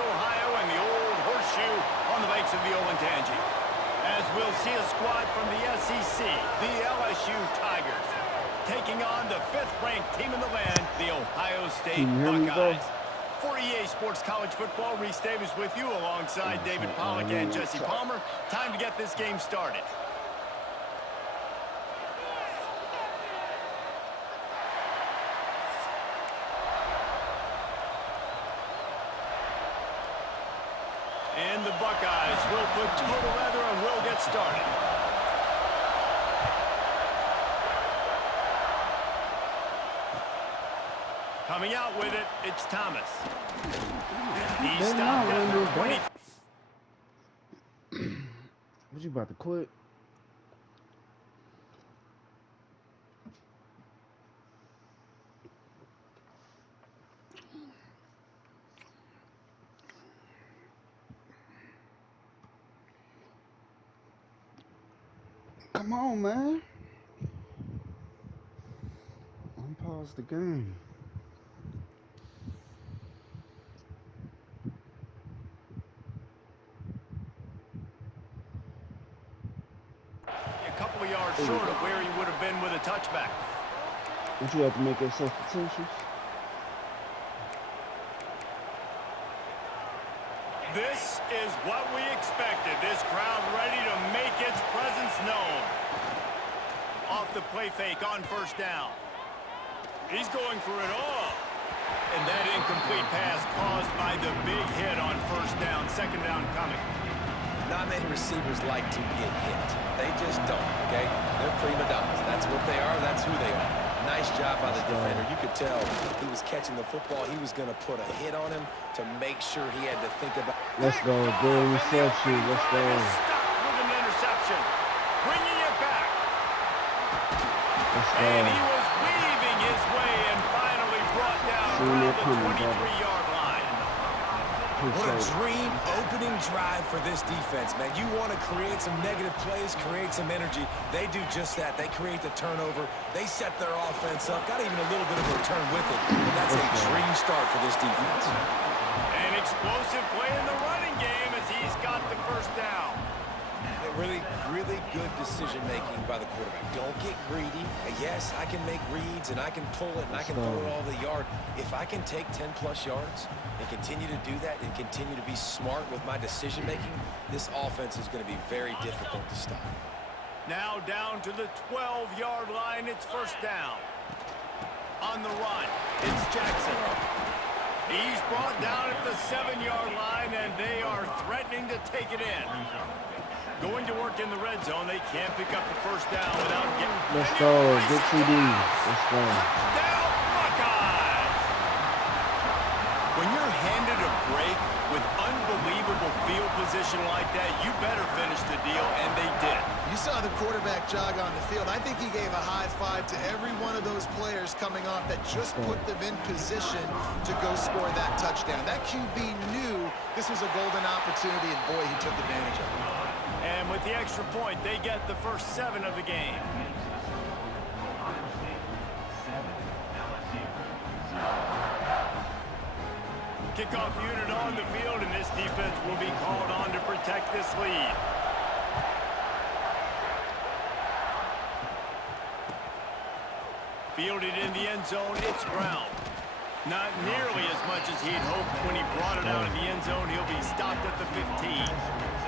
Ohio, and the old horseshoe on the banks of the Olentangy. As we'll see a squad from the SEC, the LSU Tigers, taking on the 5th-ranked team in the land, the Ohio State Buckeyes. For EA Sports College Football, Reese Davis with you alongside David Pollack and Jesse Palmer. Time to get this game started. And the Buckeyes will put total leather and will get started. Coming out with it, it's Thomas. He stopped at the 20. What, you about to quit? Come on, man. Unpause the game. A couple of yards short of where he would have been with a touchback. Would you have to make your substitutions? This is what we expected. This crowd ready to make its presence known. Off the play fake on first down. He's going for it all. And that incomplete pass caused by the big hit on first down. Second down coming. Not many receivers like to get hit. They just don't, okay? They're prima donnas. That's what they are. That's who they are. Nice job by the defender. You could tell he was catching the football. He was going to put a hit on him to make sure he had to think about. Let's go. Good reception. Let's go. Stop with an interception. Bringing it back. Let's go. And he was weaving his way and finally brought down around the 23-yard line. What a dream opening drive for this defense, man. You want to create some negative plays, create some energy. They do just that. They create the turnover. They set their offense up. Got even a little bit of a return with it. But that's a dream start for this defense. An explosive play in the running game as he's got the first down. Really, really good decision-making by the quarterback. Don't get greedy. Yes, I can make reads, and I can pull it, and I can throw it all the yard. If I can take 10-plus yards and continue to do that and continue to be smart with my decision-making, this offense is going to be very difficult to stop. Now down to the 12-yard line. It's first down. On the run, it's Jackson. He's brought down at the 7-yard line, and they are threatening to take it in. Going to work in the red zone. They can't pick up the first down without getting... Let's go. Good TD. Let's go. Touchdown, Buckeyes! When you're handed a break with unbelievable field position like that, you better finish the deal, and they did. You saw the quarterback jog on the field. I think he gave a high five to every one of those players coming off that just put them in position to go score that touchdown. That QB knew this was a golden opportunity, and boy, he took advantage of it. And with the extra point, they get the first 7 of the game. Kickoff unit on the field, and this defense will be called on to protect this lead. Fielded in the end zone, it's Brown. Not nearly as much as he'd hoped when he brought it out of the end zone. He'll be stopped at the 15.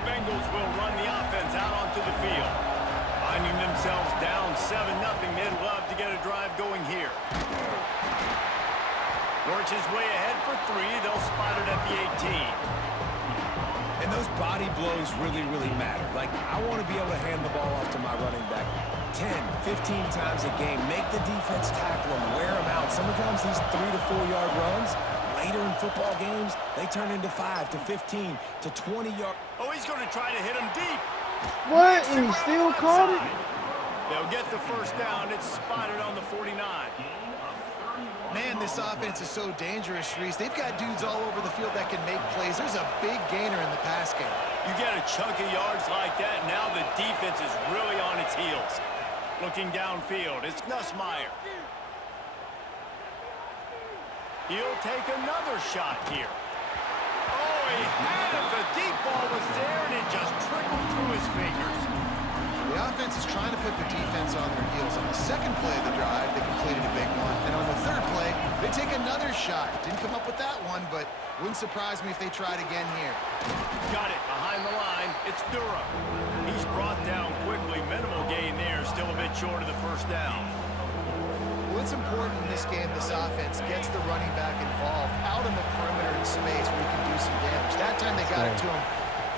Bengals will run the offense out onto the field. Finding themselves down 7-0, they'd love to get a drive going here. Works his way ahead for 3. They'll spot it at the 18. And those body blows really, really matter. Like, I want to be able to hand the ball off to my running back 10, 15 times a game. Make the defense tackle them, wear them out. Sometimes these 3 to 4 yard runs, later in football games, they turn into 5 to 15 to 20 yards. Oh, he's going to try to hit him deep. What? And he still caught it? They'll get the first down. It's spotted on the 49. Man, this offense is so dangerous, Reese. They've got dudes all over the field that can make plays. There's a big gainer in the pass game. You get a chunk of yards like that, now the defense is really on its heels. Looking downfield, it's Nussmeier. He'll take another shot here. Oh, he had it. The deep ball was there, and it just trickled through his fingers. The offense is trying to put the defense on their heels. On the second play of the drive, they completed a big one. And on the third play, they take another shot. Didn't come up with that one, but wouldn't surprise me if they tried again here. Got it behind the line. It's Durham. He's brought down quickly. Minimal gain there. Still a bit short of the first down. Well, it's important in this game this offense gets the running back involved out in the perimeter in space where he can do some damage. That time they got it to him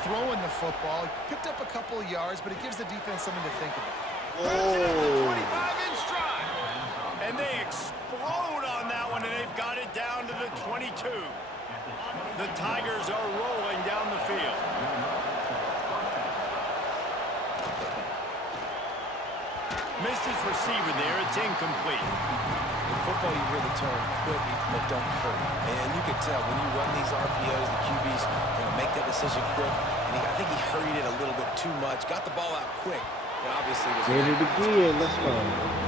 throwing the football. He picked up a couple of yards, but it gives the defense something to think about. Oh. 25-inch stride. And they explode on that one, and they've got it down to the 22. The Tigers are rolling down the field. Missed his receiver there. It's incomplete. In football, you hear the term quick, but don't hurry. And you can tell when you run these RPOs, the QBs make that decision quick. And I think he hurried it a little bit too much. Got the ball out quick. And obviously was Did it again. Let's go.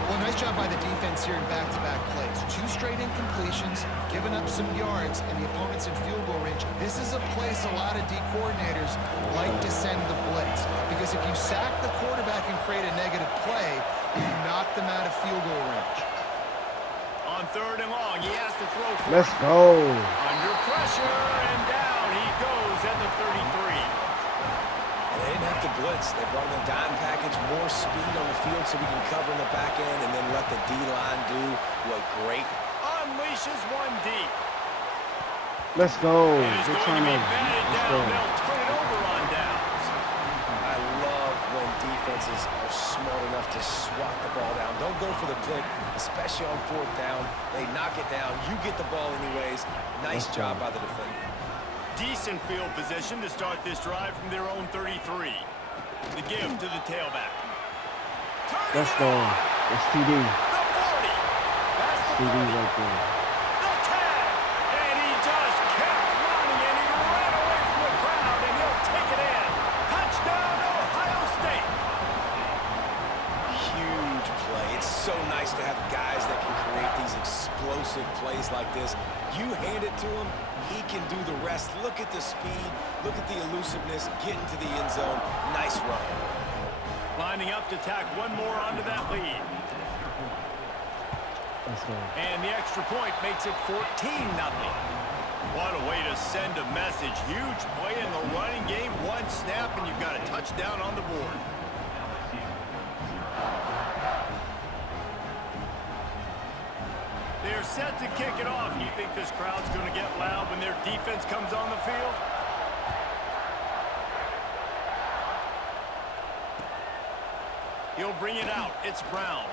Well, nice job by the defense here in back-to-back plays. 2 straight incompletions, giving up some yards, and the opponent's in field goal range. This is a place a lot of D coordinators like to send the blitz. Because if you sack the quarterback and create a negative play, you knock them out of field goal range. On 3rd and long, he has to throw for Let's go. Under pressure, and down he goes at the 33. They didn't have to blitz. They brought in the dime package, more speed on the field so we can cover in the back end and then let the D-line do what great. Unleashes one deep. Let's go. It is We're going to trying be to. batted Let's down. go. They'll turn it over on downs. I love when defenses are smart enough to swat the ball down. Don't go for the pick, especially on 4th down. They knock it down. You get the ball anyways. Nice job by the defender. Decent field position to start this drive from their own 33. The give to the tailback. Let's go. It's TD. The 40. That's the TD 30. right there. The 10. And he just kept running, and he ran away from the crowd, and he'll take it in. Touchdown, Ohio State. Huge play. It's so nice to have guys that can create these explosive plays like this. You hand it to him, he can do the rest. Look at the speed. Look at the elusiveness. Get into the end zone. Nice run. Lining up to tack one more onto that lead. Let's go. And the extra point makes it 14-0. What a way to send a message. Huge play in the running game. One snap, and you've got a touchdown on the board. They're set to kick it off. You think this crowd's going to get loud when their defense comes on the field? He'll bring it out. It's Brown.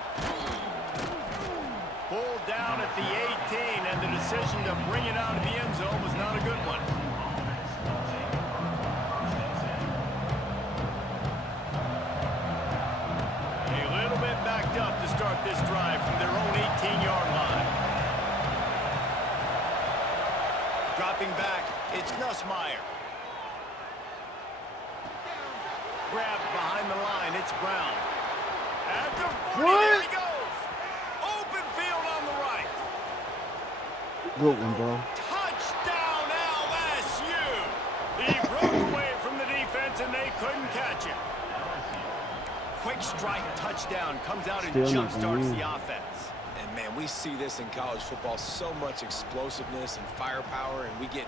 Pulled down at the 18, and the decision to bring it out of the end zone was not a good one. A little bit backed up to start this drive from their own 18-yard line. Dropping back, it's Nussmeier. Grabbed behind the line, it's Brown. At the 40, there he goes. Open field on the right. Good one, bro. Touchdown, LSU. He broke away from the defense, and they couldn't catch him. Quick strike touchdown comes out and Still jump not starts gonna the offense. And, man, we see this in college football. So much explosiveness and firepower, and we get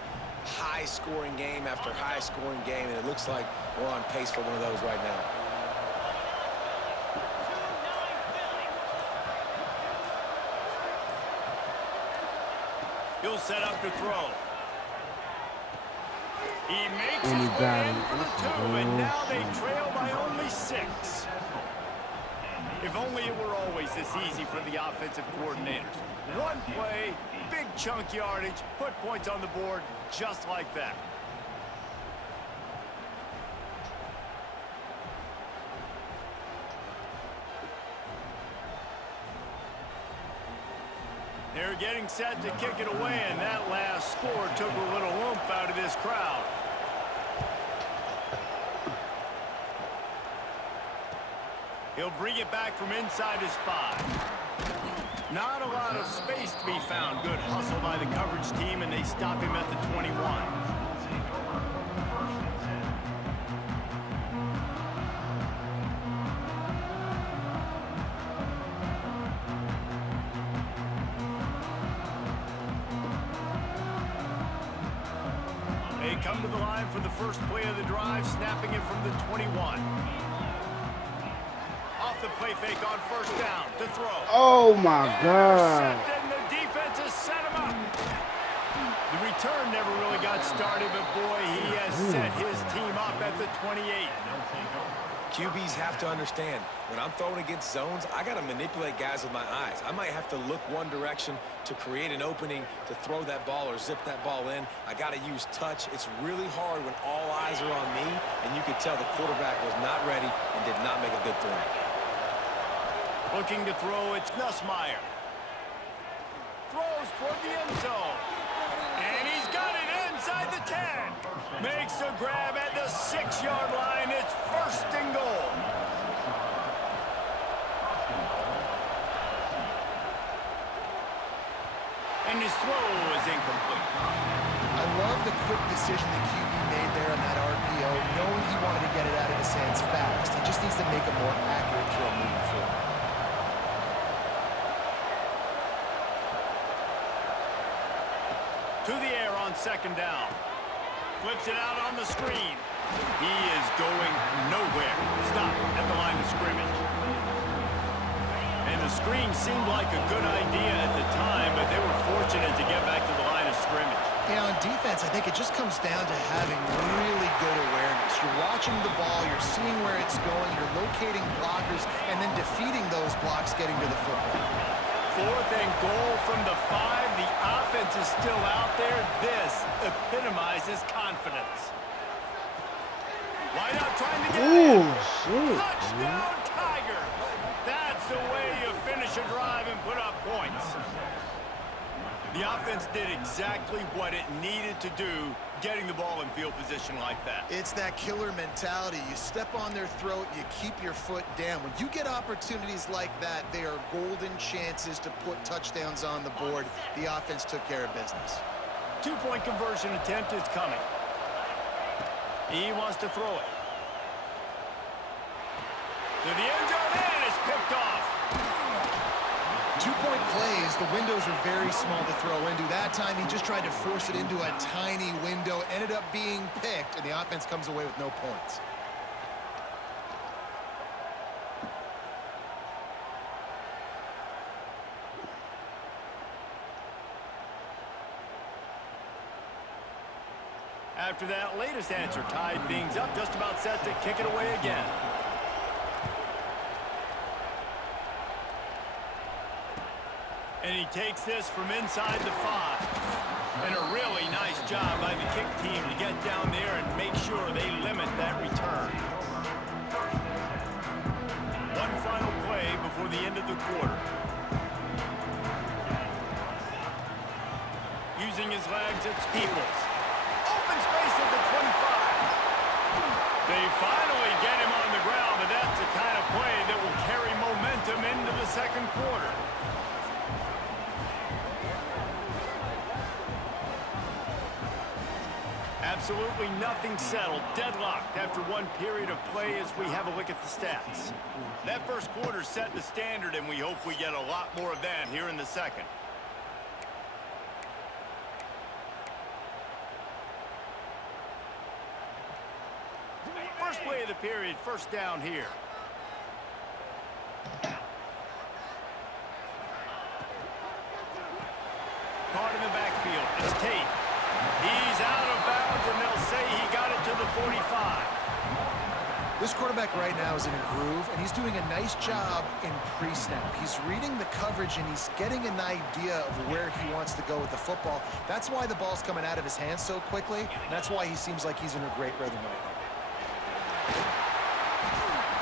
high-scoring game after high-scoring game, and it looks like we're on pace for one of those right now. He'll set up to throw. He makes And he his got way in it. for the Let's 2, go. and now they trail by only 6. If only it were always this easy for the offensive coordinators. One play, big chunk yardage, put points on the board just like that. They're getting set to kick it away, and that last score took a little oomph out of this crowd. He'll bring it back from inside his 5. Not a lot of space to be found. Good hustle by the coverage team, and they stop him at the 21. They come to the line for the first play of the drive, snapping it from the 21. Off the play fake on first down to throw. Oh my God. And the defense has set him up. The return never really got started, but boy, he has set his team up at the 28. QBs have to understand, when I'm throwing against zones, I got to manipulate guys with my eyes. I might have to look one direction to create an opening to throw that ball or zip that ball in. I got to use touch. It's really hard when all eyes are on me, and you could tell the quarterback was not ready and did not make a good throw. Looking to throw, it's Nussmeier. Throws toward the end zone. And he's got it inside the 10. Makes a grab at the 6-yard line. It's first and goal. And his throw is incomplete. I love the quick decision the QB made there on that RPO, knowing he wanted to get it out of his hands fast. He just needs to make a more accurate throw moving forward. To the air on second down. Flips it out on the screen. He is going nowhere. Stop at the line of scrimmage. And the screen seemed like a good idea at the time, but they were fortunate to get back to the line of scrimmage. Yeah, on defense, I think it just comes down to having really good awareness. You're watching the ball, you're seeing where it's going, you're locating blockers, and then defeating those blocks getting to the football. Fourth and goal from the 5. The offense is still out there. This epitomizes confidence. Wide out trying to get Ooh, in. shit. Touchdown, Tigers. That's the way you finish a drive and put up points. The offense did exactly what it needed to do, getting the ball in field position like that. It's that killer mentality. You step on their throat, you keep your foot down. When you get opportunities like that, they are golden chances to put touchdowns on the board. The offense took care of business. 2-point conversion attempt is coming. He wants to throw it. To the end zone, and it's picked off. 2-point plays, the windows are very small to throw into. That time, he just tried to force it into a tiny window, ended up being picked, and the offense comes away with no points. After that latest answer tied things up, just about set to kick it away again. And he takes this from inside the 5. And a really nice job by the kick team to get down there and make sure they limit that return. One final play before the end of the quarter. Using his legs, it's Peoples. Open space at the 25. They finally get him on the ground, but that's the kind of play that will carry momentum into the second quarter. Absolutely nothing settled. Deadlocked after one period of play as we have a look at the stats. That first quarter set the standard, and we hope we get a lot more of that here in the second. First play of the period, first down here. Caught in the backfield. It's Tate. He's out of bounds, and they'll say he got it to the 45. This quarterback right now is in a groove, and he's doing a nice job in pre-snap. He's reading the coverage, and he's getting an idea of where he wants to go with the football. That's why the ball's coming out of his hands so quickly, and that's why he seems like he's in a great rhythm right now.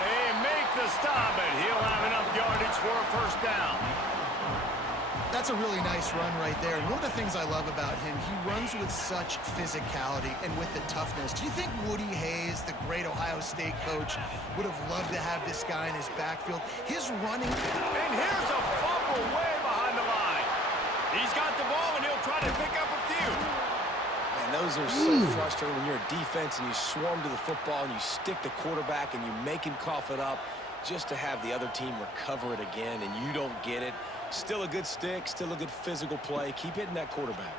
They make the stop, and he'll have enough yardage for a first down. That's a really nice run right there. And one of the things I love about him, he runs with such physicality and with the toughness. Do you think Woody Hayes, the great Ohio State coach, would have loved to have this guy in his backfield? His running... And here's a fumble way behind He's got the ball, and he'll try to pick up a few. Man, those are so frustrating when you're a defense and you swarm to the football and you stick the quarterback and you make him cough it up just to have the other team recover it again, and you don't get it. Still a good stick, still a good physical play. Keep hitting that quarterback.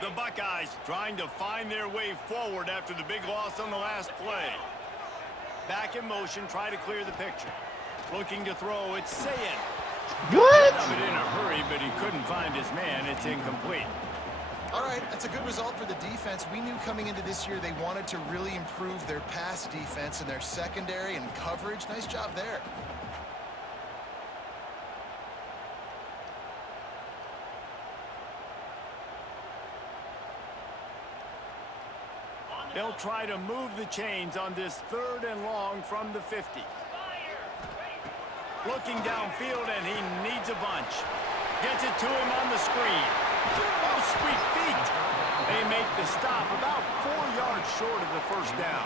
The Buckeyes trying to find their way forward after the big loss on the last play. Back in motion, try to clear the picture. Looking to throw, it's Sayin. What? Got it in a hurry, but he couldn't find his man. It's incomplete. All right, that's a good result for the defense. We knew coming into this year they wanted to really improve their pass defense and their secondary and coverage. Nice job there. They'll try to move the chains on this 3rd and long from the 50. Looking downfield, and he needs a bunch. Gets it to him on the screen. Oh, sweet feet. They make the stop about 4 yards short of the first down.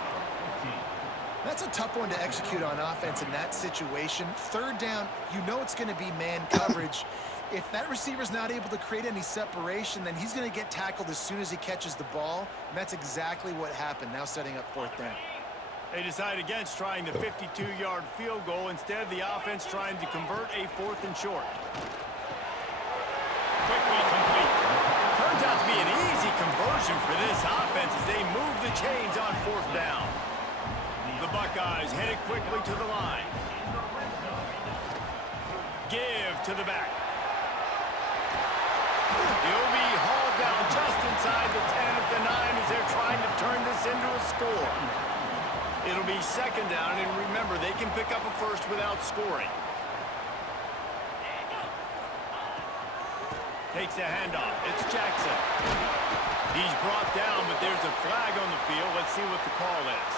That's a tough one to execute on offense in that situation. 3rd down, you know it's going to be man coverage. If that receiver's not able to create any separation, then he's going to get tackled as soon as he catches the ball. And that's exactly what happened, now setting up 4th down. They decide against trying the 52-yard field goal. Instead, the offense trying to convert a 4th and short. Quickly complete. Turns out to be an easy conversion for this offense as they move the chains on 4th down. The Buckeyes headed quickly to the line. Give to the back. He'll be hauled down just inside the 10 at the 9 as they're trying to turn this into a score. It'll be 2nd down, and remember, they can pick up a first without scoring. Takes a handoff. It's Jackson. He's brought down, but there's a flag on the field. Let's see what the call is.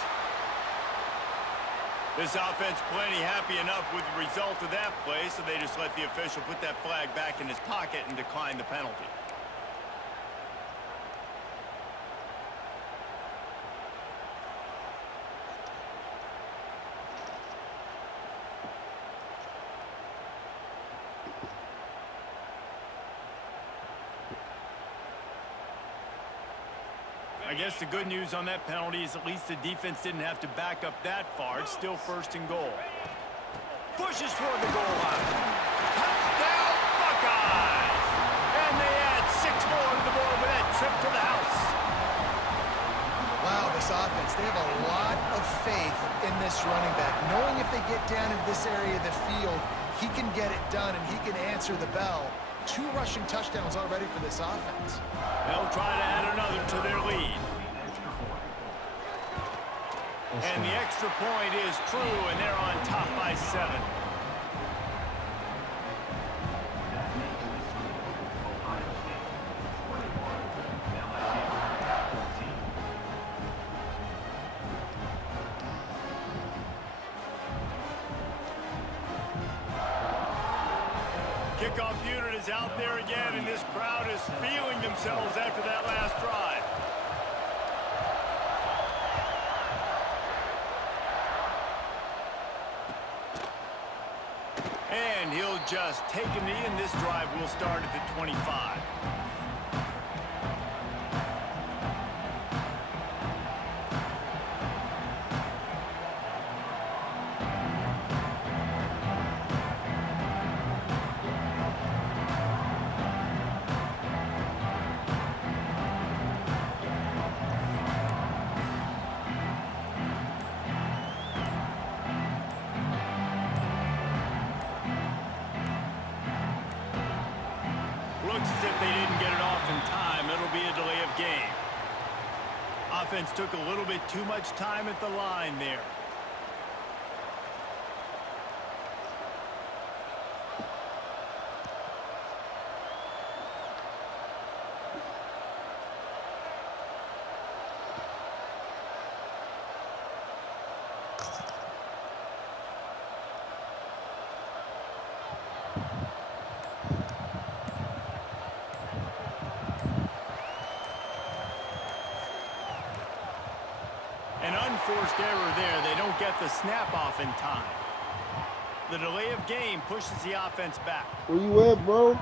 This offense plenty happy enough with the result of that play, so they just let the official put that flag back in his pocket and decline the penalty. I guess the good news on that penalty is at least the defense didn't have to back up that far. It's still 1st and goal. Pushes toward the goal line. Touchdown, Buckeyes! And they add 6 more to the board with that trip to the house. Wow, this offense, they have a lot of faith in this running back, knowing if they get down in this area of the field, he can get it done and he can answer the bell. 2 rushing touchdowns already for this offense. They'll try to add another to their lead. And the extra point is true, and they're on top by 7. Kickoff unit is out there again, and this crowd is feeling themselves after that last drive. And he'll just take a knee, and this drive will start at the 25. Looks as if they didn't get it off in time. It'll be a delay of game. Offense took a little bit too much time at the line there. forced error there. They don't get the snap off in time. The delay of game pushes the offense back. Where you at, bro?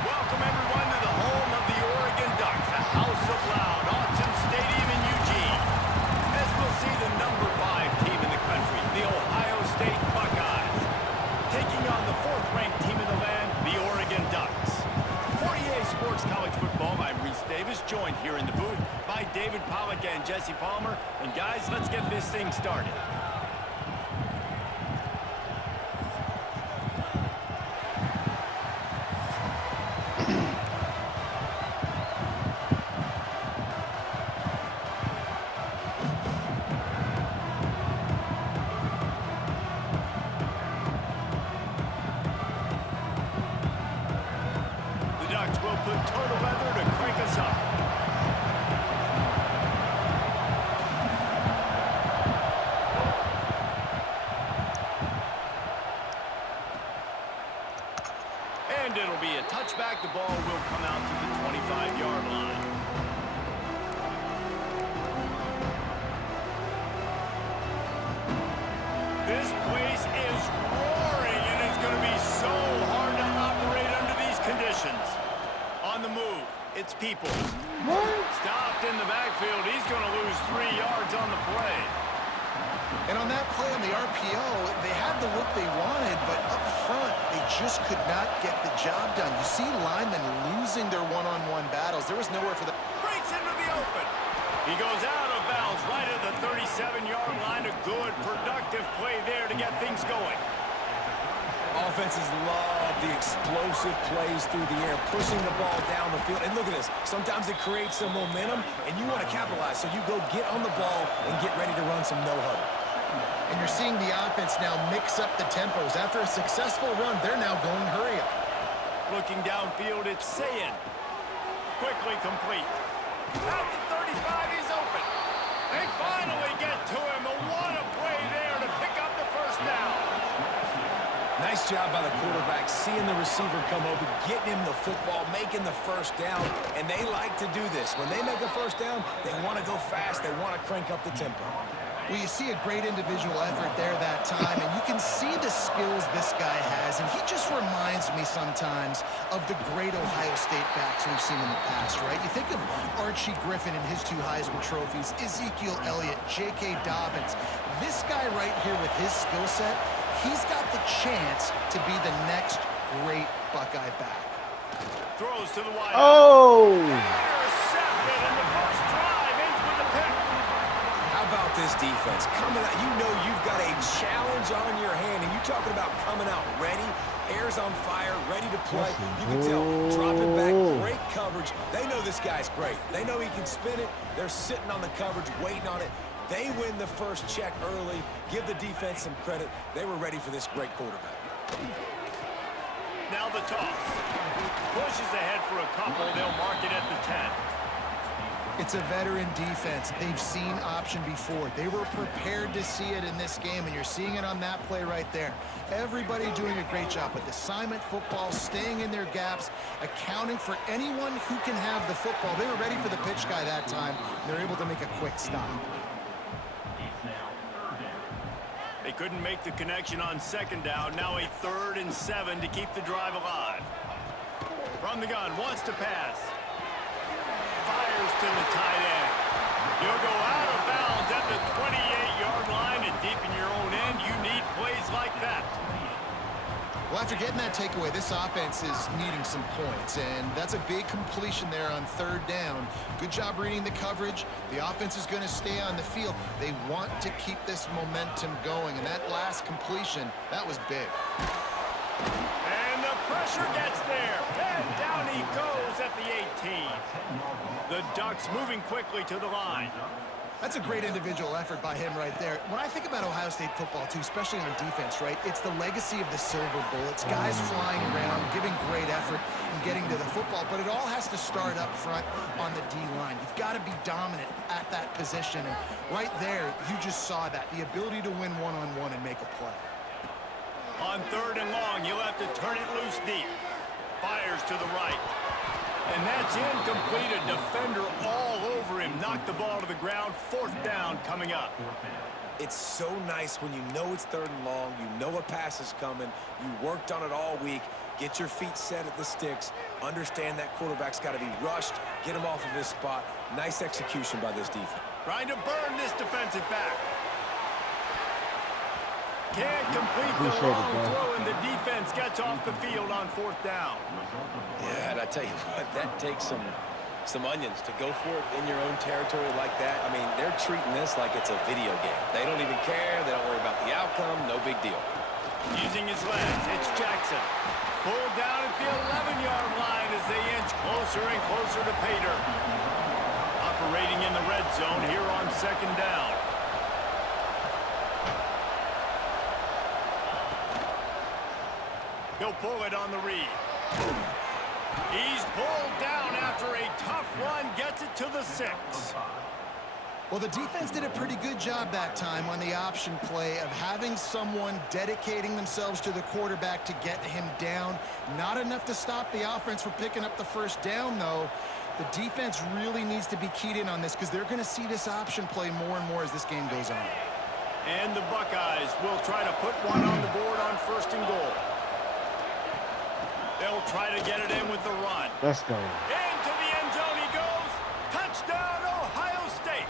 Welcome, everyone, to the home of the Oregon Ducks, the House of Loud, Autzen Stadium in Eugene. As we'll see the number 5 team in the country, the Ohio State Buckeyes, taking on the 4th-ranked team in the land, the Oregon Ducks. For EA Sports College Football, I'm Reese Davis, joined here in the booth by David Pollack and Jesse Palmer. And guys, let's get this thing started. Will put total leather to crank us up. And it'll be a touchback. The ball will come out to the 25-yard line. This place is roaring, and it's going to be so hard to operate under these conditions. On the move, it's Peoples. Stopped in the backfield. He's going to lose 3 yards on the play. And on that play on the RPO, they had the look they wanted, but up front, they just could not get the job done. You see linemen losing their one-on-one battles. There was nowhere for them. Breaks into the open. He goes out of bounds right at the 37-yard line. A good, productive play there to get things going. Offenses love the explosive plays through the air, pushing the ball down the field. And look at this. Sometimes it creates some momentum, and you want to capitalize. So you go get on the ball and get ready to run some no-huddle. And you're seeing the offense now mix up the tempos. After a successful run, they're now going hurry up. Looking downfield, it's Sayin. Quickly complete. At the 35, he's open. They finally get to him. What a play there to pick up the first down. Nice job by the quarterback, seeing the receiver come open, getting him the football, making the first down, and they like to do this. When they make a first down, they want to go fast, they want to crank up the tempo. Well, you see a great individual effort there that time, and you can see the skills this guy has, and he just reminds me sometimes of the great Ohio State backs we've seen in the past, right? You think of Archie Griffin and his 2 Heisman trophies, Ezekiel Elliott, J.K. Dobbins. This guy right here with his skill set, he's got the chance to be the next great Buckeye back. Throws to the wide. Oh! Intercepted, and the first drive ends with the pick. How about this defense? Coming out, you know you've got a challenge on your hand, and you talking about coming out ready, hair's on fire, ready to play. You can tell, dropping back, great coverage. They know this guy's great. They know he can spin it. They're sitting on the coverage, waiting on it. They win the first check early. Give the defense some credit. They were ready for this great quarterback. Now the toss. Pushes ahead for a couple. They'll mark it at the 10. It's a veteran defense. They've seen option before. They were prepared to see it in this game, and you're seeing it on that play right there. Everybody doing a great job with assignment football, staying in their gaps, accounting for anyone who can have the football. They were ready for the pitch guy that time. They're able to make a quick stop. They couldn't make the connection on second down. Now a 3rd and 7 to keep the drive alive. From the gun, wants to pass. Fires to the tight end. You'll go out of bounds at the 28-yard line, and deep in your own end, you need plays After getting that takeaway, this offense is needing some points, and that's a big completion there on third down. Good job reading the coverage. The offense is going to stay on the field. They want to keep this momentum going, and that last completion, that was big. And the pressure gets there, and down he goes at the 18. The Ducks moving quickly to the line. That's a great individual effort by him right there. When I think about Ohio State football, too, especially on defense, right, it's the legacy of the silver bullets, guys flying around, giving great effort and getting to the football, but it all has to start up front on the D-line. You've got to be dominant at that position, and right there, you just saw that, the ability to win one-on-one and make a play. On third and long, you'll have to turn it loose deep. Fires to the right. And that's incomplete. A defender all over him. Knocked the ball to the ground. Fourth down coming up. It's so nice when you know it's third and long, you know a pass is coming, you worked on it all week, get your feet set at the sticks, understand that quarterback's got to be rushed, get him off of his spot. Nice execution by this defense. Trying to burn this defensive back. Can't complete the long throw, and the defense gets off the field on fourth down. Yeah, and I tell you what, that takes some onions to go for it in your own territory like that. I mean, they're treating this like it's a video game. They don't even care. They don't worry about the outcome. No big deal. Using his legs, it's Jackson. Pulled down at the 11-yard line as they inch closer and closer to pay dirt. Operating in the red zone here on second down. He'll pull it on the read. He's pulled down after a tough run, gets it to the 6. Well, the defense did a pretty good job that time on the option play of having someone dedicating themselves to the quarterback to get him down. Not enough to stop the offense from picking up the first down, though. The defense really needs to be keyed in on this because they're going to see this option play more and more as this game goes on. And the Buckeyes will try to put one on the board on first and goal. They'll try to get it in with the run. Let's go. Into the end zone he goes. Touchdown, Ohio State.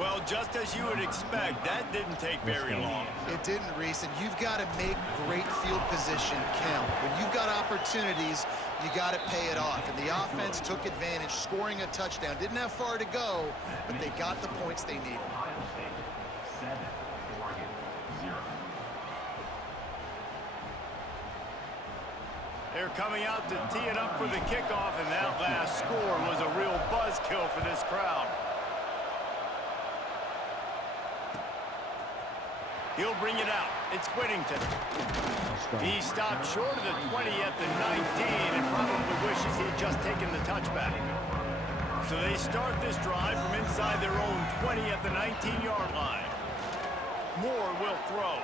Well, just as you would expect, that didn't take very long. It didn't, Reese, and you've got to make great field position count. When you've got opportunities, you got to pay it off. And the offense took advantage, scoring a touchdown. Didn't have far to go, but they got the points they needed. They're coming out to tee it up for the kickoff, and that last score was a real buzzkill for this crowd. He'll bring it out. It's Whittington. He stopped short of the 20 at the 19 and probably wishes he had just taken the touchback. So they start this drive from inside their own 20 at the 19-yard line. Moore will throw.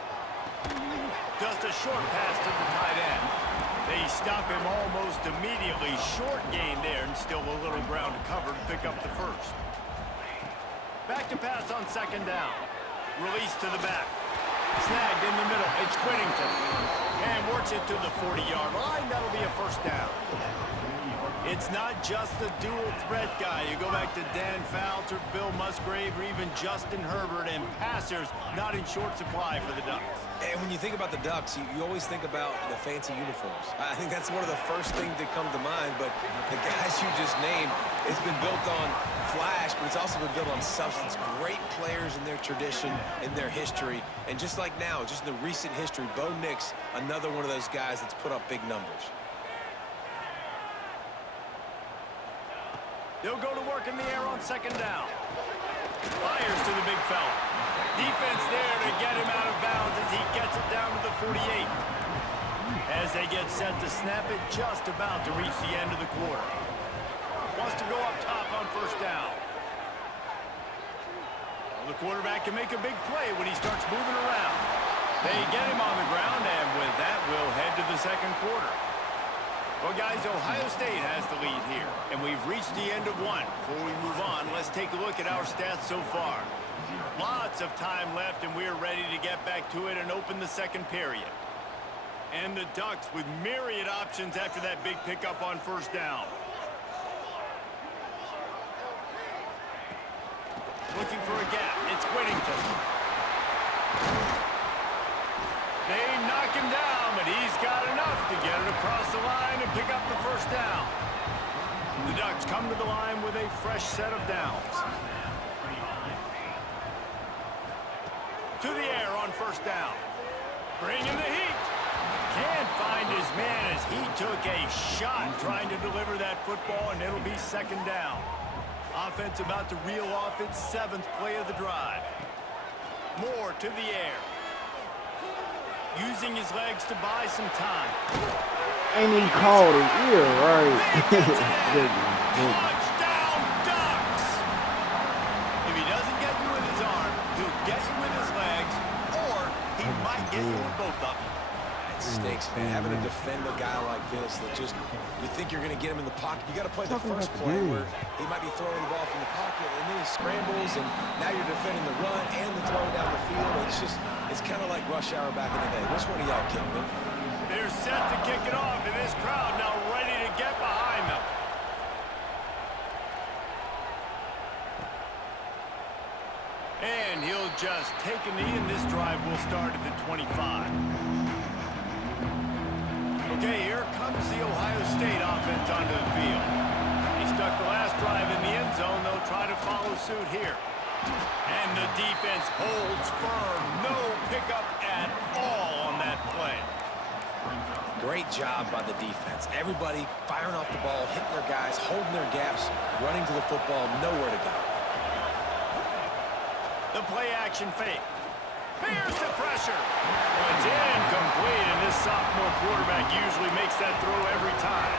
Just a short pass to the tight end. They stop him almost immediately. Short gain there, and still a little ground to cover to pick up the first. Back to pass on second down. Release to the back. Snagged in the middle. It's Whittington. And works it to the 40-yard line. That'll be a first down. It's not just the dual threat guy. You go back to Dan Fouts or Bill Musgrave or even Justin Herbert, and passers not in short supply for the Ducks. And when you think about the Ducks, you always think about the fancy uniforms. I think that's one of the first things that come to mind, but the guys you just named, it's been built on flash, but it's also been built on substance. Great players in their tradition, in their history, and just like now, just in the recent history, Bo Nix, another one of those guys that's put up big numbers. They'll go to work in the air on second down. Fires to the big fella. Defense there to get him out of bounds as he gets it down to the 48. As they get set to snap it, just about to reach the end of the quarter. Wants to go up top on first down. Well, the quarterback can make a big play when he starts moving around. They get him on the ground, and with that, we'll head to the second quarter. Well, guys, Ohio State has the lead here, and we've reached the end of one. Before we move on, let's take a look at our stats so far. Lots of time left, and we're ready to get back to it and open the second period. And the Ducks with myriad options after that big pickup on first down. Looking for a gap. It's Whittington. They knock him down. to get it across the line and pick up the first down. The Ducks come to the line with a fresh set of downs. To the air on first down. Bringing the heat. Can't find his man as he took a shot trying to deliver that football, and it'll be second down. Offense about to reel off its 7th play of the drive. Moore to the air. Using his legs to buy some time. Ain't even called it. Yeah, right. Touchdown, Ducks! If he doesn't get you with his arm, he'll get you with his legs, or he might get you with both of them. It stinks, man. Having to defend a guy like this that just, you think you're going to get him in the pocket. You got to play the first play where he might be throwing the ball from the pocket, and then he scrambles, and now you're defending the run and the throw down the field. It's just, it's kind of like rush hour back in the day. Which one of y'all kicked it? They're set to kick it off, and this crowd now ready to get behind them. And he'll just take a knee, and this drive will start at the 25. Okay, here comes the Ohio State offense onto the field. He stuck the last drive in the end zone. They'll try to follow suit here. And the defense holds firm. No pickup at all on that play. Great job by the defense. Everybody firing off the ball, hitting their guys, holding their gaps, running to the football, nowhere to go. The play action fake. Here's the pressure. Well, it's incomplete, and this sophomore quarterback usually makes that throw every time.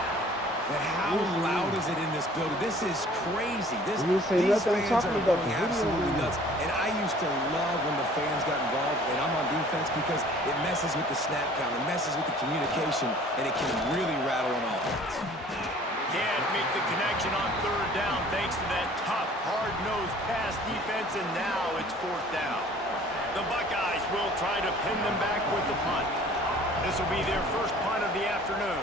But how loud is it in this building? This is crazy. These fans are about going absolutely nuts. And I used to love when the fans got involved, and I'm on defense because it messes with the snap count, it messes with the communication, and it can really rattle an offense. Can't make the connection on third down thanks to that tough, hard-nosed pass defense, and now it's fourth down. The Buckeyes will try to pin them back with the punt. This will be their first punt of the afternoon.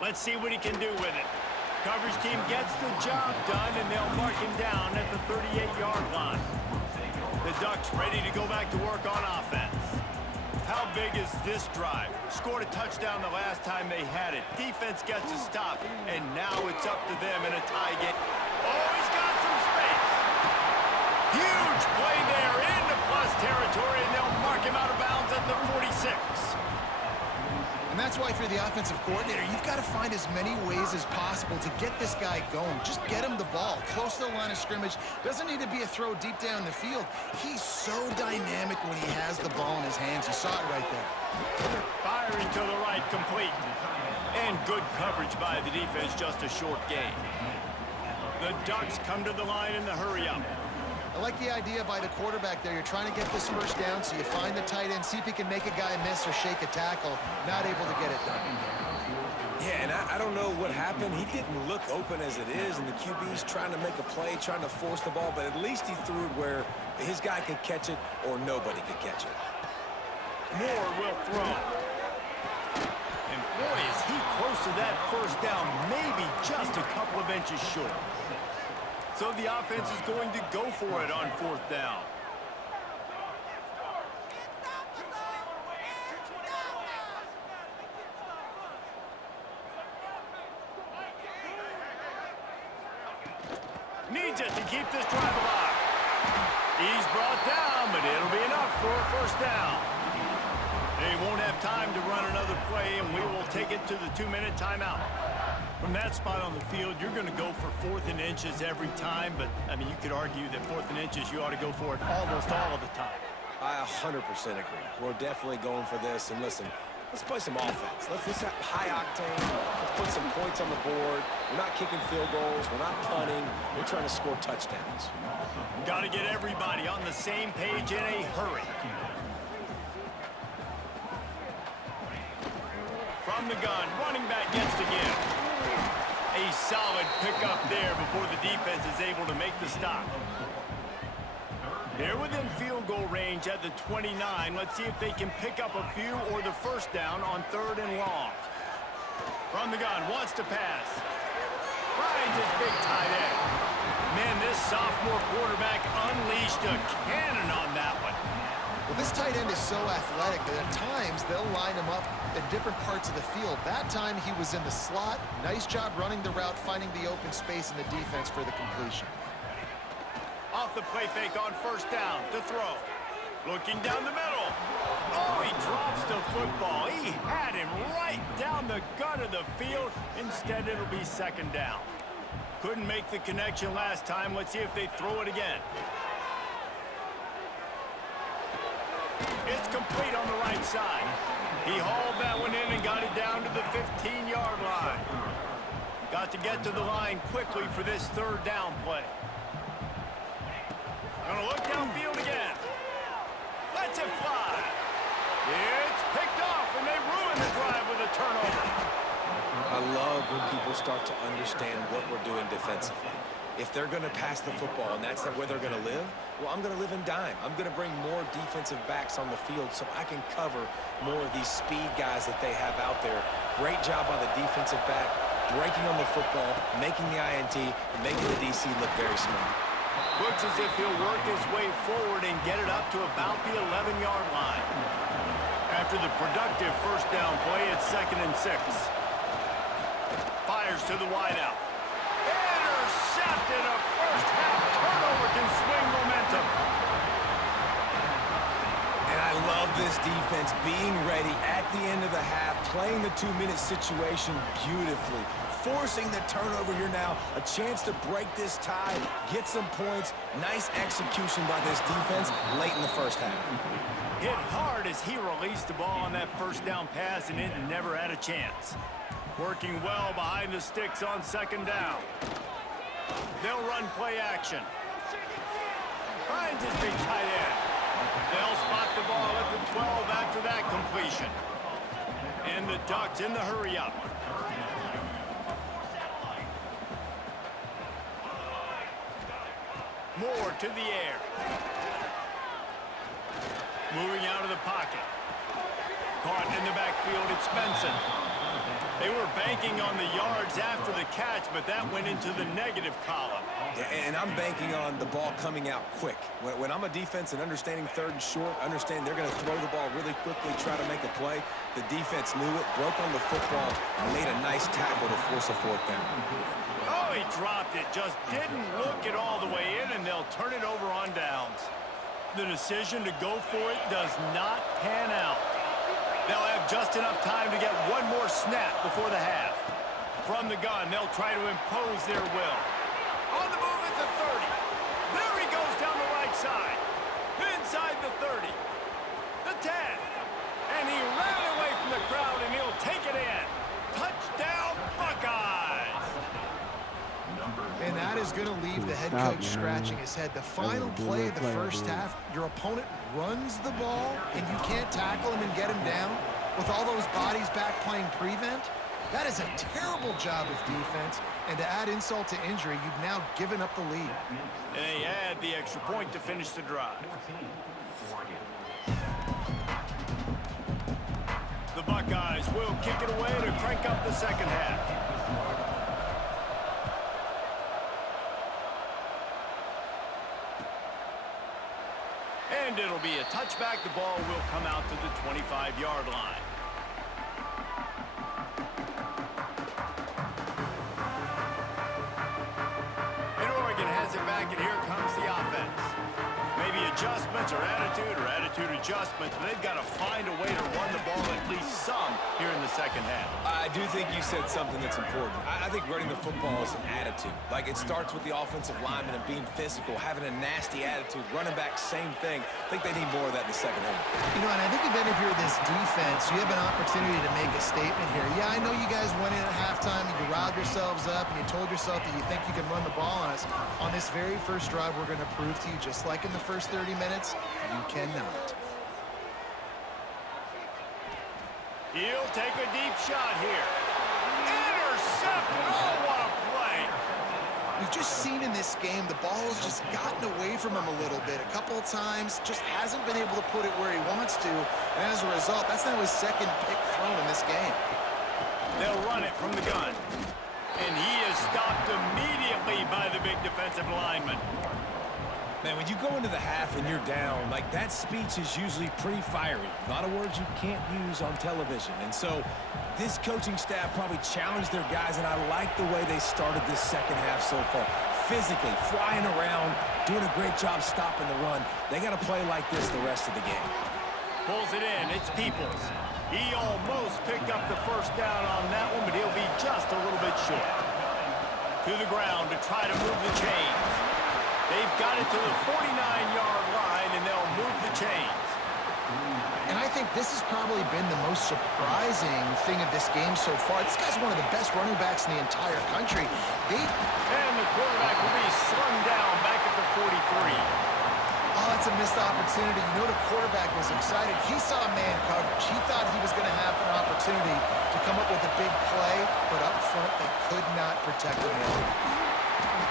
Let's see what he can do with it. Coverage team gets the job done, and they'll mark him down at the 38-yard line. The Ducks ready to go back to work on offense. How big is this drive? Scored a touchdown the last time they had it. Defense gets a stop, and now it's up to them in a tie game. Oh, he's got some space. Huge play there into plus territory, and they'll mark him out of bounds at the 46. And that's why, if you're the offensive coordinator, you've got to find as many ways as possible to get this guy going. Just get him the ball close to the line of scrimmage. Doesn't need to be a throw deep down the field. He's so dynamic when he has the ball in his hands. You saw it right there. Firing to the right, complete. And good coverage by the defense, just a short gain. The Ducks come to the line in the hurry-up. I like the idea by the quarterback there. You're trying to get this first down, so you find the tight end, see if he can make a guy miss or shake a tackle. Not able to get it done. Yeah, and I don't know what happened. He didn't look open as it is, and the QB's trying to make a play, trying to force the ball, but at least he threw it where his guy could catch it or nobody could catch it. Moore will throw. And boy, is he close to that first down, maybe just a couple of inches short. So the offense is going to go for it on fourth down. Needs it to keep this drive alive. He's brought down, but it'll be enough for a first down. They won't have time to run another play, and we will take it to the 2-minute timeout. From that spot on the field, you're going to go for 4th and inches every time, but, I mean, you could argue that 4th and inches, you ought to go for it almost all of the time. I 100% agree. We're definitely going for this, and listen, let's play some offense. Let's have high octane. Let's put some points on the board. We're not kicking field goals. We're not punting. We're trying to score touchdowns. Got to get everybody on the same page in a hurry. From the gun, running back gets the give. A solid pickup there before the defense is able to make the stop. They're within field goal range at the 29. Let's see if they can pick up a few or the first down on 3rd and long. From the gun, wants to pass. Finds his big tight end. Man, this sophomore quarterback unleashed a cannon on that one. Well, this tight end is so athletic that at times they'll line him up in different parts of the field. That time he was in the slot. Nice job running the route, finding the open space in the defense for the completion. Off the play fake on first down to throw. Looking down the middle. Oh, he drops the football. He had him right down the gut of the field. Instead, it'll be second down. Couldn't make the connection last time. Let's see if they throw it again. It's complete on the right side. He hauled that one in and got it down to the 15-yard line. Got to get to the line quickly for this third down play. Gonna look downfield again. Lets it fly. It's picked off, and they ruin the drive with a turnover. I love when people start to understand what we're doing defensively. If they're going to pass the football and that's where they're going to live, well, I'm going to live in dime. I'm going to bring more defensive backs on the field so I can cover more of these speed guys that they have out there. Great job by the defensive back, breaking on the football, making the INT, and making the DC look very smart. Looks as if he'll work his way forward and get it up to about the 11-yard line. After the productive first down play, it's 2nd and 6. Fires to the wideout. Intercepted. A first-half turnover can swing momentum. And I love this defense being ready at the end of the half, playing the 2-minute situation beautifully. Forcing the turnover here now, a chance to break this tie, get some points. Nice execution by this defense late in the first half. Hit hard as he released the ball on that first down pass, and it never had a chance. Working well behind the sticks on second down. They'll run play action. Finds his big tight end. They'll spot the ball at the 12 after that completion. And the Ducks in the hurry-up. Moore to the air. Moving out of the pocket. Caught in the backfield, it's Benson. They were banking on the yards after the catch, but that went into the negative column. Yeah, and I'm banking on the ball coming out quick. When I'm a defense and understanding 3rd and short, understand they're going to throw the ball really quickly, try to make a play. The defense knew it, broke on the football, and made a nice tackle to force a 4th down. Oh, he dropped it, just didn't look it all the way in, and they'll turn it over on downs. The decision to go for it does not pan out. They'll have just enough time to get one more snap before the half. From the gun, they'll try to impose their will. On the move at the 30. There he goes down the right side. Inside the 30. The 10. And he ran away from the crowd, and he'll take it in. Touchdown, Buckeyes! And that is going to leave the head coach scratching his head. The final play of the first half, your opponent runs the ball, and you can't tackle him and get him down with all those bodies back playing prevent. That is a terrible job of defense, and to add insult to injury, you've now given up the lead. And they add the extra point to finish the drive. The Buckeyes will kick it away to crank up the second half. And it'll be a touchback. The ball will come out to the 25-yard line. And Oregon has it back, and here comes the offense. Maybe adjustments or attitude adjustments, but they've got to find a way to run the ball at least some here in the second half. I do think you said something that's important. I think running the football is an attitude. Like, it starts with the offensive lineman and being physical, having a nasty attitude. Running back, same thing. I think they need more of that in the second half. You know, and I think if you're this defense, you have an opportunity to make a statement here. Yeah, I know you guys went in at halftime, you riled yourselves up, and you told yourself that you think you can run the ball on us. On this very first drive, we're going to prove to you, just like in the first 30 minutes, you cannot. He'll take a deep shot here. Intercepted! Oh, what a play! We've just seen in this game, the ball has just gotten away from him a little bit. A couple of times, just hasn't been able to put it where he wants to. And as a result, that's now his 2nd pick thrown in this game. They'll run it from the gun. And he is stopped immediately by the big defensive lineman. Man, when you go into the half and you're down, like, that speech is usually pretty fiery. A lot of words you can't use on television. And so this coaching staff probably challenged their guys, and I like the way they started this second half so far. Physically, flying around, doing a great job stopping the run. They got to play like this the rest of the game. Pulls it in. It's Peoples. He almost picked up the first down on that one, but he'll be just a little bit short. To the ground to try to move the chains. They've got it to the 49-yard line, and they'll move the chains. And I think this has probably been the most surprising thing of this game so far. This guy's one of the best running backs in the entire country. And the quarterback will be slung down back at the 43. Oh, it's a missed opportunity. You know the quarterback was excited. He saw man coverage. He thought he was going to have an opportunity to come up with a big play, but up front they could not protect him well.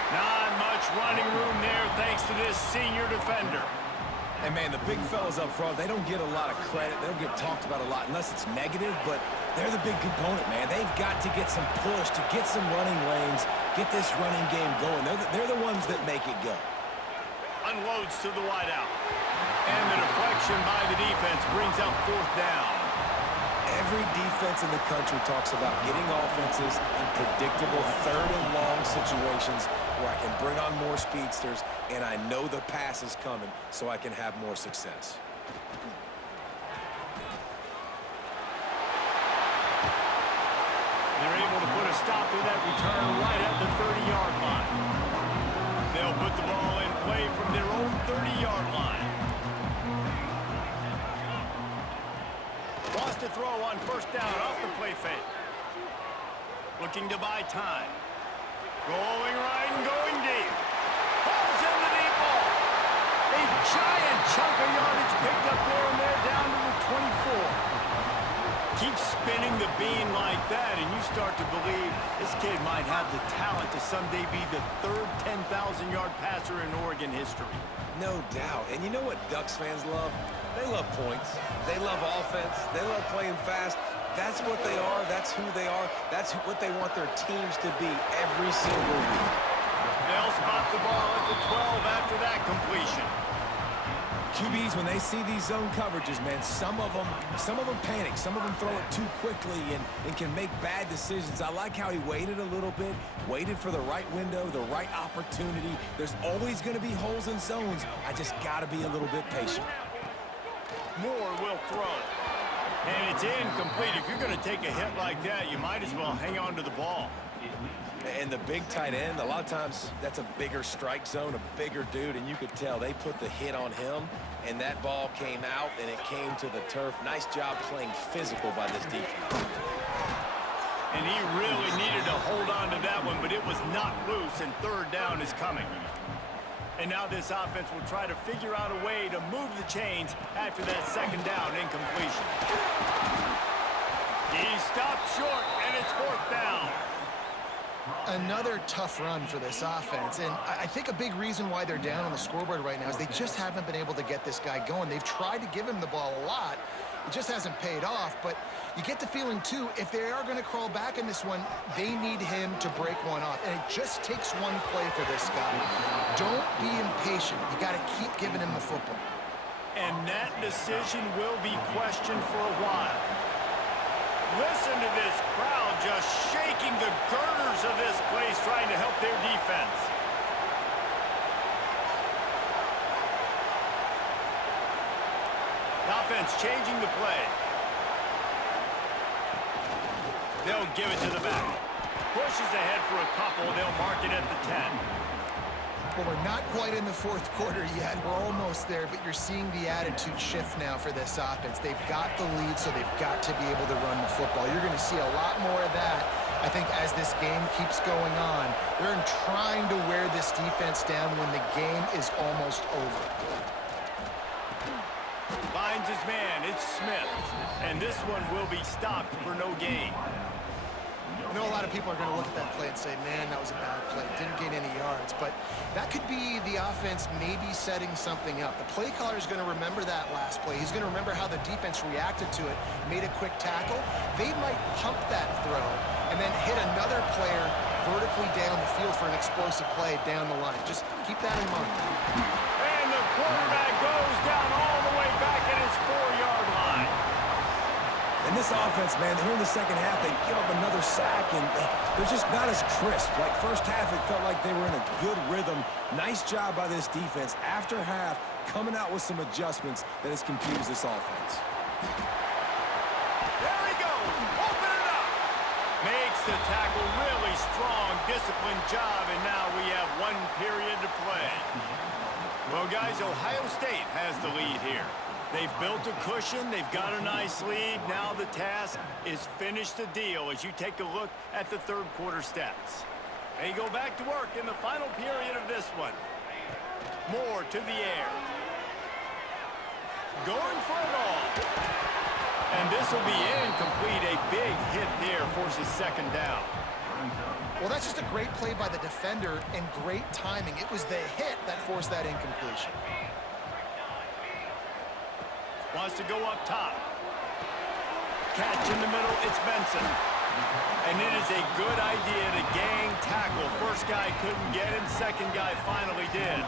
Not much running room there thanks to this senior defender. And, man, the big fellas up front, they don't get a lot of credit. They don't get talked about a lot unless it's negative, but they're the big component, man. They've got to get some push, to get some running lanes, get this running game going. They're the ones that make it go. Unloads to the wideout. And the deflection by the defense brings up fourth down. Every defense in the country talks about getting offenses in predictable third and long situations where I can bring on more speedsters and I know the pass is coming so I can have more success. They're able to put a stop to that return right at the 30-yard line. They'll put the ball in play from their own 30-yard line. Lost to throw on first down off the play fake. Looking to buy time. Going right and going deep. Ball's in the deep ball. A giant chunk of yardage picked up there and they're down to the 24. Keep spinning the bean like that and you start to believe this kid might have the talent to someday be the third 10,000-yard passer in Oregon history. No doubt. And you know what Ducks fans love? They love points. They love offense. They love playing fast. That's what they are. That's who they are. That's what they want their teams to be every single week. They'll spot the ball at the 12 after that completion. QBs, when they see these zone coverages, man, some of them panic. Some of them throw it too quickly and can make bad decisions. I like how he waited a little bit, waited for the right window, the right opportunity. There's always going to be holes in zones. I just got to be a little bit patient. Moore will throw. And it's incomplete. If you're going to take a hit like that, you might as well hang on to the ball. And the big tight end, a lot of times that's a bigger strike zone, a bigger dude, and you could tell they put the hit on him, and that ball came out, and it came to the turf. Nice job playing physical by this defense. And he really needed to hold on to that one, but it was not loose, and third down is coming. And now this offense will try to figure out a way to move the chains after that second down incompletion. He stopped short, and it's fourth down. Another tough run for this offense, and I think a big reason why they're down on the scoreboard right now is they just haven't been able to get this guy going. They've tried to give him the ball a lot. It just hasn't paid off, but you get the feeling, too, if they are going to crawl back in this one, they need him to break one off, and it just takes one play for this guy. Don't be impatient. You got to keep giving him the football. And that decision will be questioned for a while. Listen to this crowd just shaking the girders of this place trying to help their defense. The offense changing the play. They'll give it to the back. Pushes ahead for a couple. They'll mark it at the 10. Well, we're not quite in the fourth quarter yet. We're almost there, but you're seeing the attitude shift now for this offense. They've got the lead, so they've got to be able to run the football. You're going to see a lot more of that, I think, as this game keeps going on. They're trying to wear this defense down when the game is almost over. Finds his man. It's Smith. And this one will be stopped for no gain. I know a lot of people are going to look at that play and say, man, that was a bad play. Didn't gain any yards. But that could be the offense maybe setting something up. The play caller is going to remember that last play. He's going to remember how the defense reacted to it, made a quick tackle. They might pump that throw and then hit another player vertically down the field for an explosive play down the line. Just keep that in mind. quarterback goes down all the way back at his 4-yard line. And this offense, man, here in the second half, they give up another sack, and they're just not as crisp. Like, first half, it felt like they were in a good rhythm. Nice job by this defense. After half, coming out with some adjustments that has confused this offense. There he goes. Open it up. Makes the tackle. Really strong, disciplined job, and now we have 1 period to play. Well, guys, Ohio State has the lead here. They've built a cushion. They've got a nice lead. Now the task is finish the deal as you take a look at the third quarter stats. They go back to work in the final period of this one. Moore to the air. Going for it all. And this will be incomplete. A big hit there forces second down. Well, that's just a great play by the defender and great timing. It was the hit that forced that incompletion. Wants to go up top. Catch in the middle, it's Benson. And it is a good idea to gang tackle. First guy couldn't get him, second guy finally did.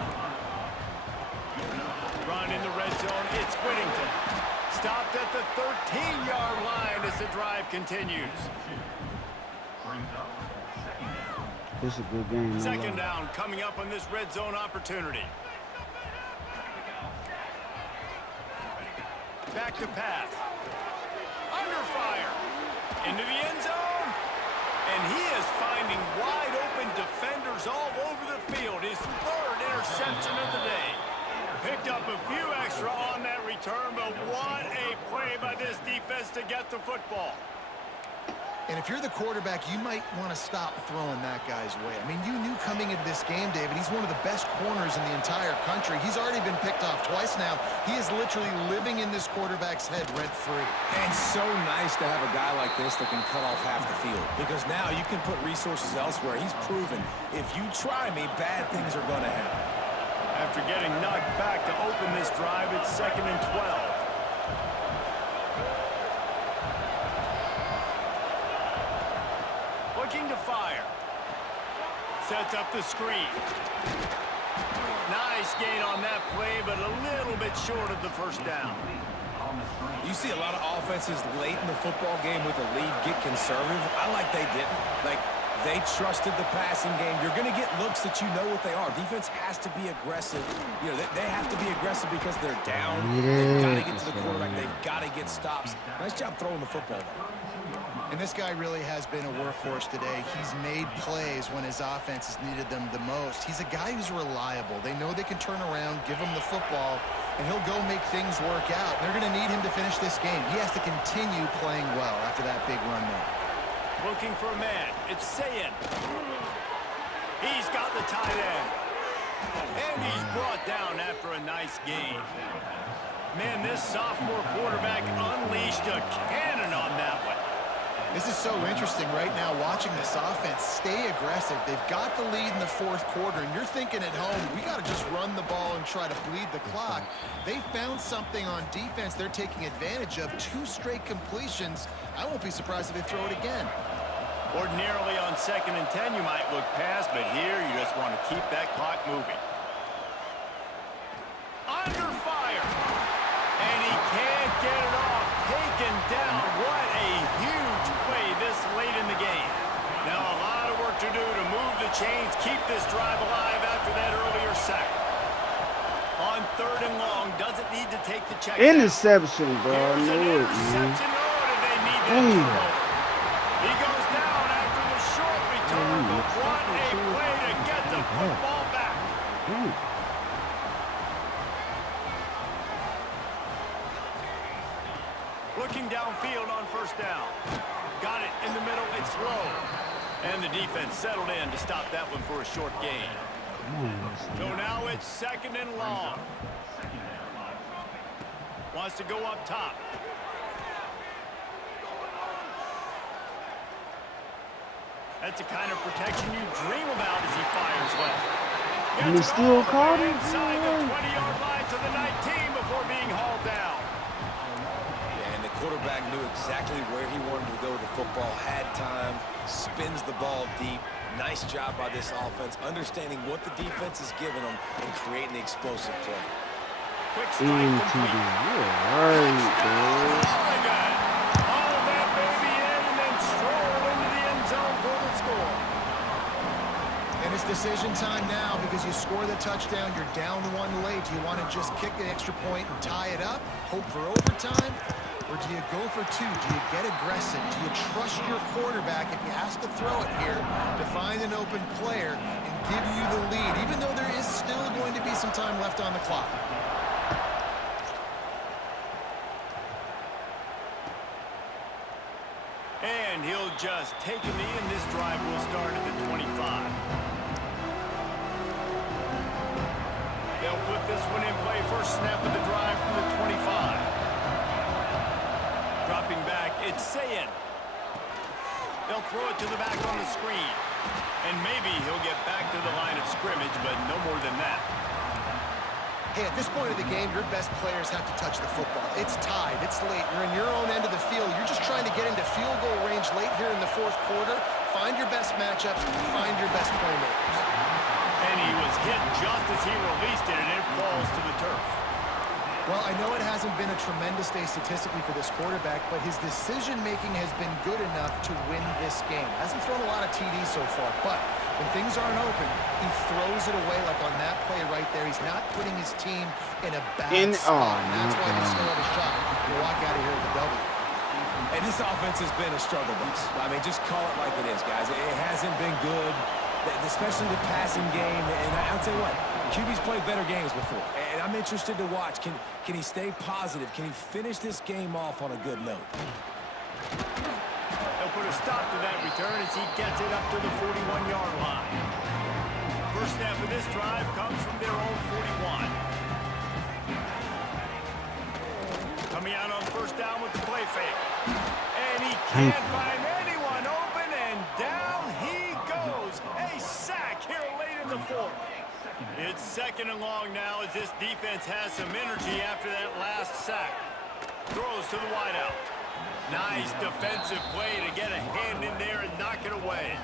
Run in the red zone, it's Whittington. Stopped at the 13-yard line as the drive continues. This is a good game. Second down coming up on this red zone opportunity. Back to pass. Under fire. Into the end zone. And he is finding wide open defenders all over the field. His 3rd interception of the day. Picked up a few extra on that return, but what a play by this defense to get the football. And if you're the quarterback, you might want to stop throwing that guy's way. I mean, you knew coming into this game, David, he's one of the best corners in the entire country. He's already been picked off twice now. He is literally living in this quarterback's head rent-free. And so nice to have a guy like this that can cut off half the field, because now you can put resources elsewhere. He's proven if you try me, bad things are going to happen. After getting knocked back to open this drive, it's 2nd and 12. Looking to fire. Sets up the screen. Nice gain on that play, but a little bit short of the first down. You see a lot of offenses late in the football game with a lead get conservative. I like they didn't. Like, they trusted the passing game. You're going to get looks that you know what they are. Defense has to be aggressive. You know, they have to be aggressive because they're down. They've got to get to the quarterback. They've got to get stops. Nice job throwing the football there. And this guy really has been a workhorse today. He's made plays when his offense has needed them the most. He's a guy who's reliable. They know they can turn around, give him the football, and he'll go make things work out. They're going to need him to finish this game. He has to continue playing well after that big run there. Looking for a man. It's Sayin. He's got the tight end. And he's brought down after a nice gain. Man, this sophomore quarterback unleashed a cannon on that one. This is so interesting right now, watching this offense stay aggressive. They've got the lead in the 4th quarter, and you're thinking at home, we got to just run the ball and try to bleed the clock. They found something on defense they're taking advantage of. 2 straight completions. I won't be surprised if they throw it again. Ordinarily on 2nd and 10, you might look past, but here you just want to keep that clock moving. Under fire. And he can't get it off. Taken down. What a huge play this late in the game. Now a lot of work to do to move the chains, keep this drive alive after that earlier sack. On 3rd and long, doesn't need to take the check. Interception, bro. Here's an No, interception. Oh, did they need that turnover? He goes down after the short return, but what a play to get the football back. Looking downfield on 1st down. Got it in the middle. It's low. And the defense settled in to stop that one for a short gain. So now it's 2nd and long. Wants to go up top. That's the kind of protection you dream about as he fires left. And he still caught it? Inside the 20-yard line to the 19 before being hauled down. And the quarterback knew exactly where he wanted to go with the football, had time, spins the ball deep. Nice job by this offense, understanding what the defense is giving them and creating the explosive play. Quick strike MTD. complete. Yeah, right, Touchdown, bro. Oregon. Haul that baby in and then stroll into the end zone for the score. And it's decision time now because you score the touchdown, you're down one late. Do you want to just kick an extra point and tie it up, hope for overtime? Or do you go for two? Do you get aggressive? Do you trust your quarterback if he has to throw it here to find an open player and give you the lead, even though there is still going to be some time left on the clock? And he'll just take a knee, and this drive will start at the 25. They'll put this one in play. First snap of the drive from the 25. Dropping back, it's Sayin. They'll throw it to the back on the screen. And maybe he'll get back to the line of scrimmage, but no more than that. Hey, at this point of the game, your best players have to touch the football. It's tied. It's late. You're in your own end of the field. You're just trying to get into field goal range late here in the fourth quarter. Find your best matchups. Find your best playmakers. And he was hit just as he released it, and it falls to the turf. Well, I know it hasn't been a tremendous day statistically for this quarterback, but his decision-making has been good enough to win this game. Hasn't thrown a lot of TDs so far, but when things aren't open, he throws it away like on that play right there. He's not putting his team in a bad spot, and that's why they still have a shot to walk out of here with a W. And this offense has been a struggle bus. I mean, just call it like it is, guys. It hasn't been good, especially the passing game. And I'll tell you what, QB's played better games before. And I'm interested to watch. Can he stay positive? Can he finish this game off on a good note? They'll put a stop to that return as he gets it up to the 41-yard line. First snap of this drive comes from their own 41. Coming out on first down with the play fake. And he can't find anyone open, and down he goes. A sack here late in the fourth. It's second and long now as this defense has some energy after that last sack. Throws to the wideout. Nice defensive play to get a hand in there and knock it away.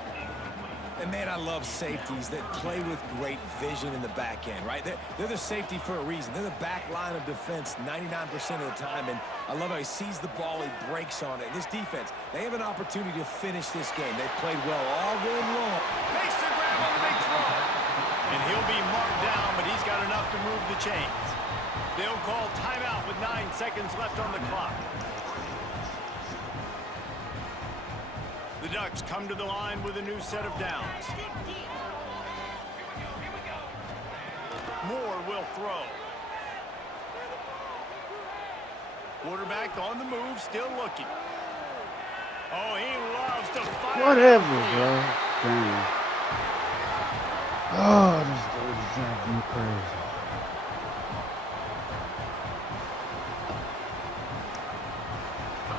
And, man, I love safeties that play with great vision in the back end, right? They're the safety for a reason. They're the back line of defense 99% of the time, and I love how he sees the ball, he breaks on it. This defense, they have an opportunity to finish this game. They've played well all game long. Makes the grab on the big throw. And he'll be marked down, but he's got enough to move the chains. They'll call timeout with 9 seconds left on the clock. The Ducks come to the line with a new set of downs. Moore will throw. Quarterback on the move, still looking. Oh, he loves to fire. Whatever, bro. Dang. Oh, this dude is driving me crazy.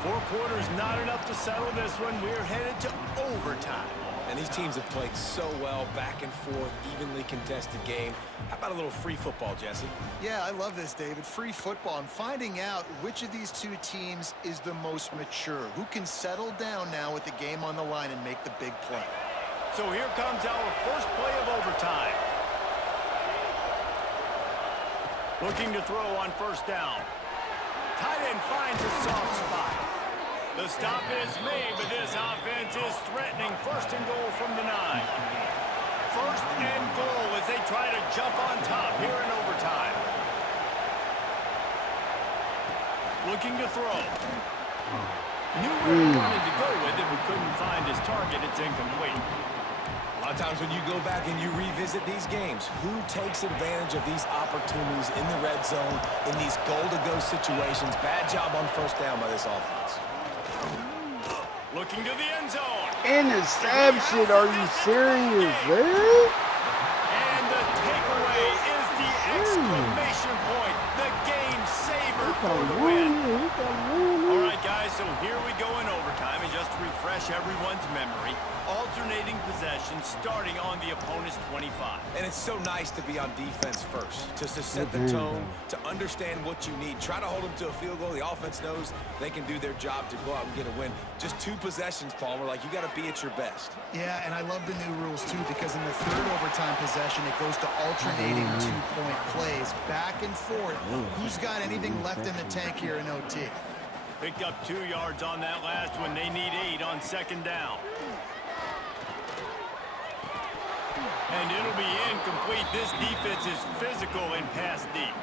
Four quarters not enough to settle this one. We're headed to overtime. And these teams have played so well, back and forth, evenly contested game. How about a little free football, Jesse? Yeah, I love this, David. Free football. I'm finding out which of these two teams is the most mature. Who can settle down now with the game on the line and make the big play. So here comes our first play of overtime. Looking to throw on first down. Tight end finds a soft spot. The stop is made, but this offense is threatening first and goal from the 9. First and goal as they try to jump on top here in overtime. Looking to throw. Knew where he wanted to go with it, but couldn't find his target. It's incomplete. A lot of times when you go back and you revisit these games, who takes advantage of these opportunities in the red zone, in these goal-to-go situations? Bad job on first down by this offense. Looking to the end zone. Interception, are you serious, man? And the takeaway is the exclamation point. The game saver for the win. All right, guys, so here we go in overtime. And just to refresh everyone's memory. Alternating possession starting on the opponent's 25. And it's so nice to be on defense first, just to set the tone, to understand what you need. Try to hold them to a field goal. The offense knows they can do their job to go out and get a win. Just 2 possessions, Palmer. Like, you got to be at your best. Yeah, and I love the new rules, too, because in the third overtime possession, it goes to alternating 2-point plays, back and forth. Who's got anything left in the tank here in OT? Picked up 2 yards on that last one. They need 8 on second down. And it'll be incomplete. This defense is physical and pass deep.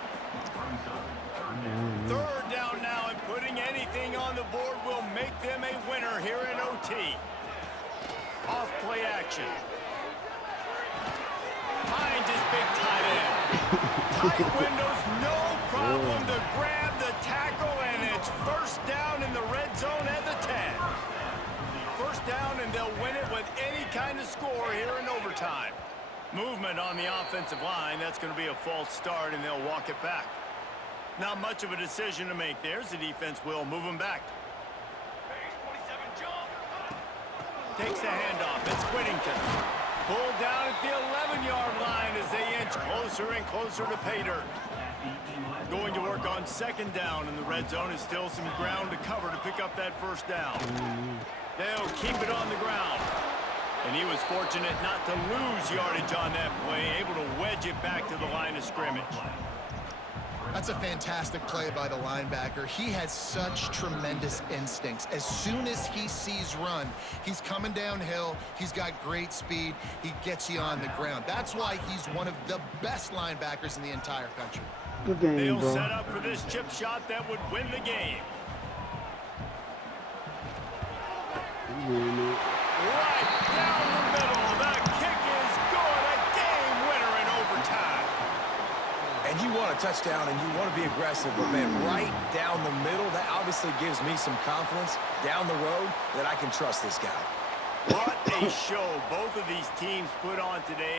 Third down now, and putting anything on the board will make them a winner here in OT. Off play action. Finds his big tight end. Tight windows, no problem to grab the tackle, and it's first down in the red zone at the 10. First down, and they'll win it with any kind of score here in overtime. Movement on the offensive line. That's going to be a false start, and they'll walk it back. Not much of a decision to make. There's the defense will move him back. Takes the handoff. It's Whittington. Pulled down at the 11-yard line as they inch closer and closer to pay dirt. Going to work on second down, and the red zone is still some ground to cover to pick up that first down. They'll keep it on the ground. And he was fortunate not to lose yardage on that play, able to wedge it back to the line of scrimmage. That's a fantastic play by the linebacker. He has such tremendous instincts. As soon as he sees run, he's coming downhill. He's got great speed. He gets you on the ground. That's why he's one of the best linebackers in the entire country. Good game, They'll bro. set up for this chip shot that would win the game. Right down the middle. The kick is good. A game winner in overtime. And you want a touchdown and you want to be aggressive, but man, right down the middle, that obviously gives me some confidence down the road that I can trust this guy. What a show both of these teams put on today.